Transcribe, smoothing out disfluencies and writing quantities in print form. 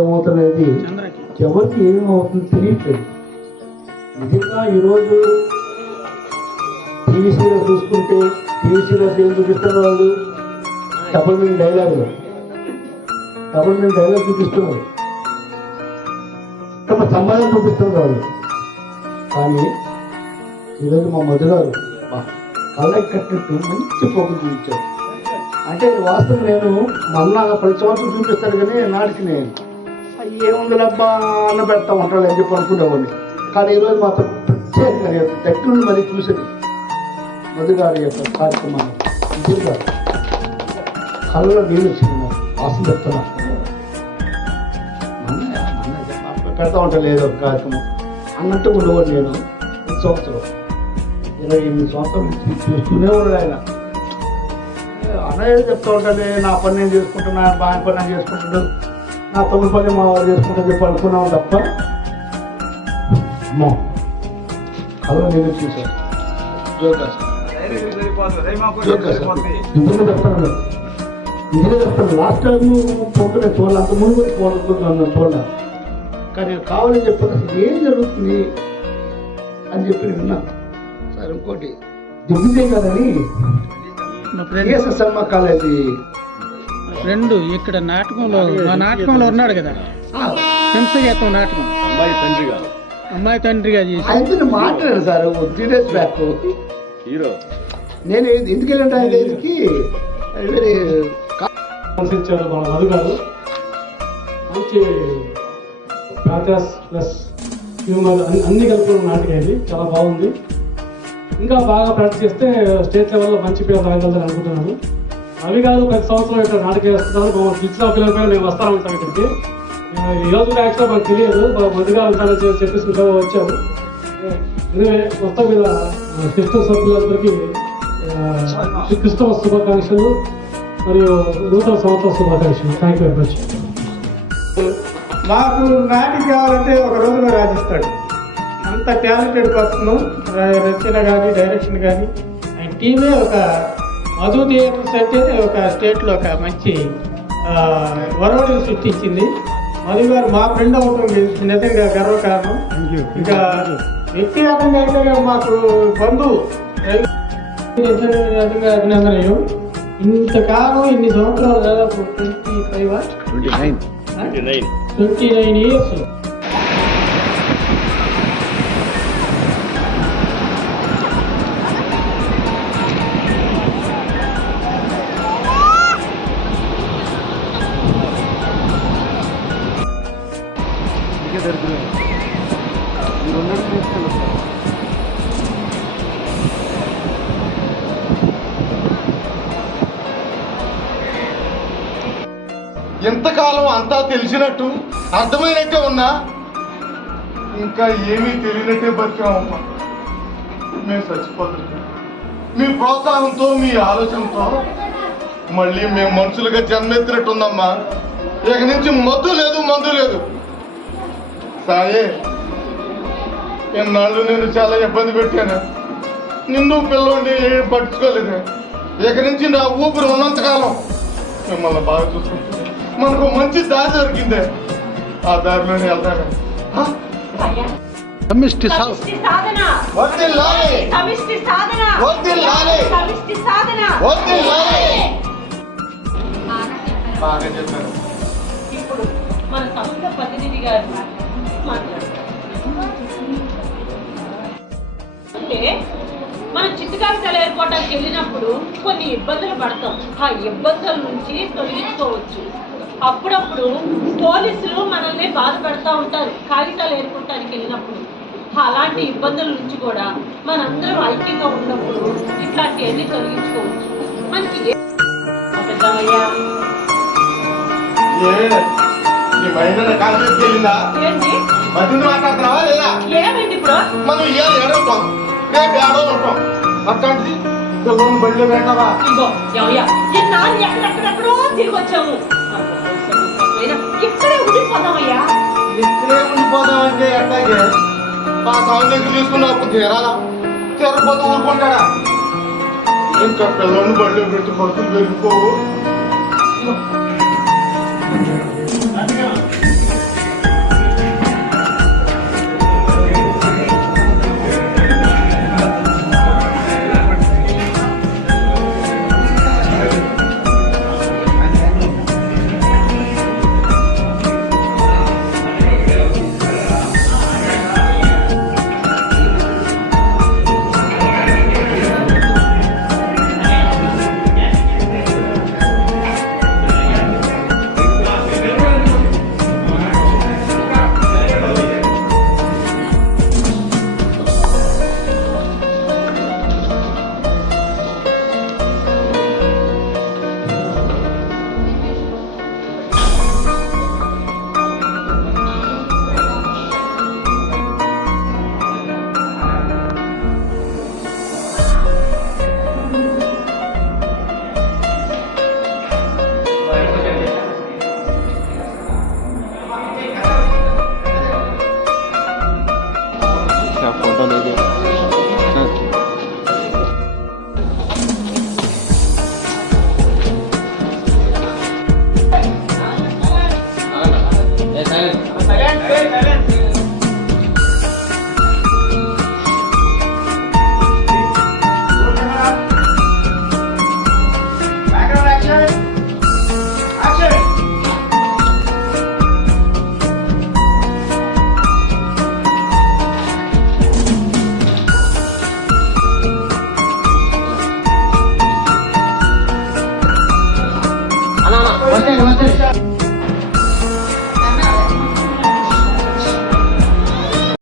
ఏమవుతున్నది ఎవరికి ఏమవుతుందో తెలియట్లేదు. నిజంగా ఈరోజు టీవీసీలో చూసుకుంటే టీవీసీలో ఏం చూపిస్తున్న వాళ్ళు డబుల్ మీనింగ్ డైలాగ్ చూపిస్తున్నారు, తమ సంబంధం చూపిస్తున్నారు వాళ్ళు. కానీ ఈరోజు మా మధుగారు కళ్ళకి కట్టినట్టు మంచి పోగులు చూపించారు. అంటే వాస్తవం నేను మొన్న 10 సంవత్సరాలు చూపిస్తాను కానీ నాటికి నేను ఏముందిలబ్బా అన్న పెడతా ఉంటాడు అని చెప్పి అనుకునేవాడిని. కానీ ఈరోజు మాత్రం ప్రత్యేకంగా దగ్గర నుండి మరీ చూసేది మధుగారి యొక్క కార్యక్రమాన్ని. నిజంగా కళ్ళలో నీళ్ళు వచ్చింది, వాసన చెప్తున్నా పెడతా ఉంటాను ఏదో ఒక కార్యక్రమం అన్నట్టు ఉండేవాడు. నేను 10 సంవత్సరం 28 సంవత్సరాలు చూస్తూనే ఉన్నాడు ఆయన. అన్నయ్య చెప్తూ ఉంటాడు, నా పని నేను చేసుకుంటున్నా, బాగా పని నేను చేసుకుంటాడు, నా తమ్ముడు పని మా వారు చేసుకుంటా చెప్పి అనుకున్నాను తప్ప అమ్మో కళ్ళ నేను చూశాను. నిజంగా చెప్తాను, లాస్ట్ టైం పోతున్నా చూడాలి, అంత ముందు చూడాలి. కానీ కావాలని చెప్పాను అసలు ఏం జరుగుతుంది అని చెప్పి విన్నాను. సార్ ఇంకోటి దిగ్విజయ్ కదని శర్మ కాలేజీ ఫ్రెండ్ ఇక్కడ నాటకంలో ఉన్నాడు కదా, హింసగీతం నాటకం అమ్మాయి తండ్రిగా చేసి అయితే మాట్లాడాను సార్ 3 days బ్యాక్. నేను ఎందుకు వెళ్ళంటే ఆయన దగ్గరికి ఇచ్చారు మన మధు గారు. మంచి ప్యాథాస్ ప్లస్ హ్యూమర్ అన్ని కలుపుకున్న నాటకం ఇది, చాలా బాగుంది. ఇంకా బాగా ప్రాక్టీస్ చేస్తే స్టేట్ లెవెల్లో మంచి పేరు రాగలుగుతాను అనుకుంటున్నాను. అవి కాదు 10 సంవత్సరాలు ఇక్కడ నాటకం వేస్తున్నారు, మా పిలిచిన పిల్లలపై నేను వస్తాను ఉంటాను ఇక్కడికి. ఈరోజు యాక్చువల్గా మాకు తెలియదు, ముందుగా ఉంటానని చెప్పేసి వచ్చాము. మొత్తం మీద క్రిస్టమస్ సభ్యులందరికీ క్రిస్టమస్ శుభాకాంక్షలు మరియు నూతన సంవత్సర శుభాకాంక్షలు. Thank you very much. మాకు నాటికి కావాలంటే ఒక రోజులో రాసిస్తాడు, అంత టాలెంటెడ్ పర్సన్. రచన కానీ డైరెక్షన్ కానీ ఆయన టీమే ఒక మధు థియేటర్స్ అంటే ఒక స్టేట్లో ఒక మంచి వరవడిని సృష్టించింది. మధు గారు మా ఫ్రెండ్ అవటం నిజంగా గర్వకారణం. ఇంకా వ్యక్తిగతంగా అయితే మాకు బంధువు నిజంగా అభినందనీయం. ఇంతకాలం ఇన్ని సంవత్సరాలు దాదాపు 29 years. ఎంతకాలం అంతా తెలిసినట్టు అర్థమైనట్టే ఉన్నా ఇంకా ఏమీ తెలియనట్టే బతికామమ్మా. మేము చచ్చిపోతున్నాం. మీ ప్రోత్సాహంతో మీ ఆలోచనతో మళ్ళీ మేము మనుషులుగా జన్మెత్తినట్టుందమ్మా. ఇక నుంచి మద్దు లేదు మందు లేదు. సాయే ఎన్నాళ్ళు నేను చాలా ఇబ్బంది పెట్టాను, నిన్ను పిల్లోండి ఏం పట్టించుకోలేదు. ఇక నుంచి నా ఊపిరి ఉన్నంతకాలం మిమ్మల్ని బాగా చూసుకుంటాను. మనకు మంచి దారి దొరికిందే, ఆ దారిలోనే వెళ్తాను. సమిష్టి బాగా చెప్పాను. ఇప్పుడు మన సంస్థ ప్రతినిధి గారు అంటే మనం చిత్తకాగితాలు ఏర్పడటానికి వెళ్ళినప్పుడు కొన్ని ఇబ్బందులు పడతాం. ఆ ఇబ్బందుల నుంచి తొలగించుకోవచ్చు. అప్పుడప్పుడు పోలీసులు మనల్ని బాధ పెడతా ఉంటారు కాగితాలు ఏర్పడటానికి వెళ్ళినప్పుడు. అలాంటి ఇబ్బందుల నుంచి కూడా మనందరం ఐక్యంగా ఉన్నప్పుడు ఇట్లాంటివన్నీ తొలగించుకోవచ్చు. మనకి పెద్దమయ్యా ఏంటి మాట్లాడుతున్నావా లేదా? ఏమైంది ఇప్పుడు? మనం ఇవాళ ఏడుంటాం, రేపు ఏడో ఉంటాం. అట్లాంటిది బడిలో పెట్టావా? ఇగో ఏమయ్యా ఎక్కడెక్కడెక్కడో తిరిగి వచ్చాము, ఇక్కడే ఉండిపోదామయ్యా. ఇక్కడే ఉండిపోదామంటే ఎట్లాగే ఆ సౌండ్ దగ్గర తీసుకున్నప్పుడు తీరాలా? తీరకపోతే ఊరుకుంటాడా? ఇంకా పిల్లల్ని బడిలో పెట్టి ఖర్చులు పెరిగిపోవు.